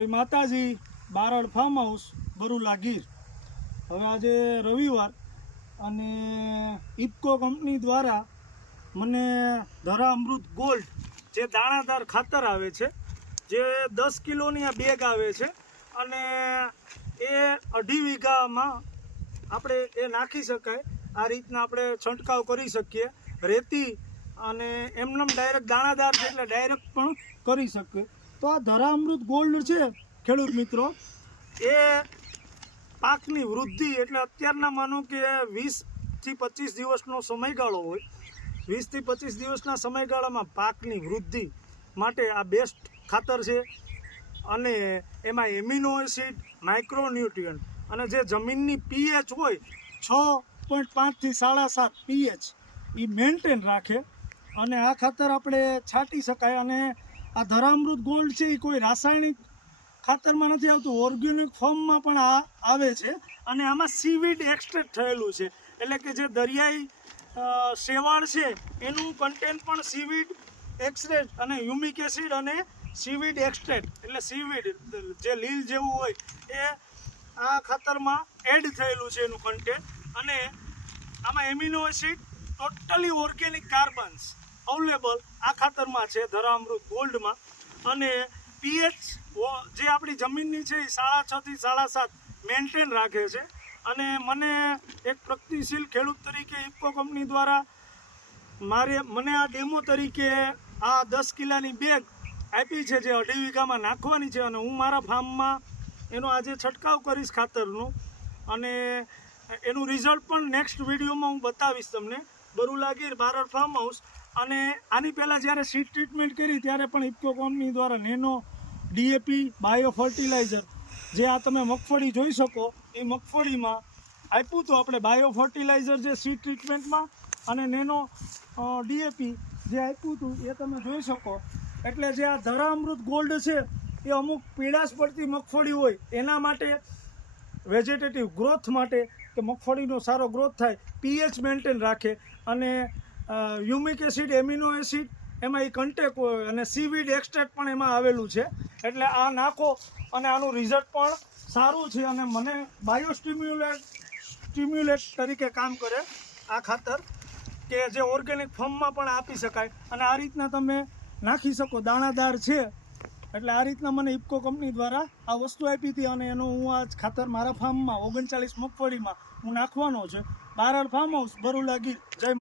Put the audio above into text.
માતાજી Barad farm house Barula Gir. હવે આજે રવિવાર અને ઇફકો કંપની દ્વારા મને ધરા અમૃત ગોલ્ડ જે દાણાદાર ખાતર આવે છે, જે 10 કિલોની આ બેગ આવે છે અને એ 2.5 વીઘામાં આપણે એ નાખી શકાય। આ રીતના આપણે છંટકાવ કરી શકીએ। રેતી અને એમનેમ ડાયરેક્ટ દાણાદાર છે એટલે ડાયરેક્ટ પણ કરી શકીએ। તો આ ધરા અમૃત ગોલ્ડ છે ખેડૂત મિત્રો, એ પાકની વૃદ્ધિ એટલે અત્યારના માનો કે 20 થી 25 દિવસનો સમયગાળો હોય, 20 થી 25 દિવસના સમયગાળામાં પાકની વૃદ્ધિ માટે આ બેસ્ટ ખાતર છે। અને એમાં એમિનો એસિડ, માઇક્રોન્યુટ્રિયન્ટ અને જે જમીનની પીએચ હોય 6.5 થી 7.5 પીએચ એ મેન્ટેન રાખે અને આ ખાતર આપણે છાંટી શકાય। અને આ ધરા અમૃત ગોલ્ડ છે એ કોઈ રાસાયણિક ખાતરમાં નથી આવતું, ઓર્ગેનિક ફોર્મમાં પણ આ આવે છે અને આમાં સીવીડ એક્સટ્રેક્ટ થયેલું છે, એટલે કે જે દરિયાઈ શેવાળ છે એનું કન્ટેન્ટ પણ સીવીડ એક્સટ્રેક્ટ અને હ્યુમિક એસિડ અને સીવીડ એક્સટ્રેક્ટ એટલે સીવીડ જે લીલ જેવું હોય એ આ ખાતરમાં એડ થયેલું છે એનું કન્ટેન્ટ। અને આમાં amino acid totally organic carbons available આ ખાતરમાં છે ધરા અમૃત ગોલ્ડમાં। અને પીએચ જે આપણી જમીનની છે એ 6.5 થી 7.5 મેન્ટેન રાખે છે। અને મને એક પ્રગતિશીલ ખેડૂત તરીકે ઇફકો કંપની દ્વારા મને આ ડેમો તરીકે આ 10 કિલાની બેગ આપી છે, જે 2.5 વીઘામાં નાખવાની છે અને હું મારા ફાર્મમાં એનો આજે છંટકાવ કરીશ ખાતરનું અને એનું રિઝલ્ટ પણ નેક્સ્ટ વિડીયોમાં હું બતાવીશ તમને। બરુલા ગીર બારડ ફાર્મ હાઉસ। અને આની પહેલાં જ્યારે સીડ ટ્રીટમેન્ટ કરી ત્યારે પણ ઇફકો કંપની દ્વારા નેનો ડીએપી બાયો ફર્ટિલાઇઝર જે આ તમે મગફળી જોઈ શકો એ મગફળીમાં આપ્યું હતું આપણે બાયો ફર્ટિલાઇઝર જે સીડ ટ્રીટમેન્ટમાં, અને નેનો ડીએપી જે આપ્યું હતું એ તમે જોઈ શકો। એટલે જે આ ધરા અમૃત ગોલ્ડ છે એ અમુક પીળાશ પડતી મગફળી હોય એના માટે, વેજીટેટિવ ગ્રોથ માટે કે મગફળીનો સારો ગ્રોથ થાય, પીએચ મેન્ટેન રાખે અને હ્યુમિક એસિડ, એમિનો એસિડ એમાં એ કન્ટેક હોય અને સીવીડ એક્સટ્રેક્ટ પણ એમાં આવેલું છે। એટલે આ નાખો અને આનું રિઝલ્ટ પણ સારું છે અને મને બાયો સ્ટિમ્યુલેટ તરીકે કામ કરે આ ખાતર, કે જે ઓર્ગેનિક ફોર્મમાં પણ આપી શકાય અને આ રીતના તમે નાખી શકો, દાણાદાર છે। એટલે આ રીતના મને ઇફકો કંપની દ્વારા આ વસ્તુ આપી હતી અને એનો હું આ ખાતર મારા ફાર્મમાં 39 મગફળીમાં હું નાખવાનો છે। Barad farm house Barula Gir. જય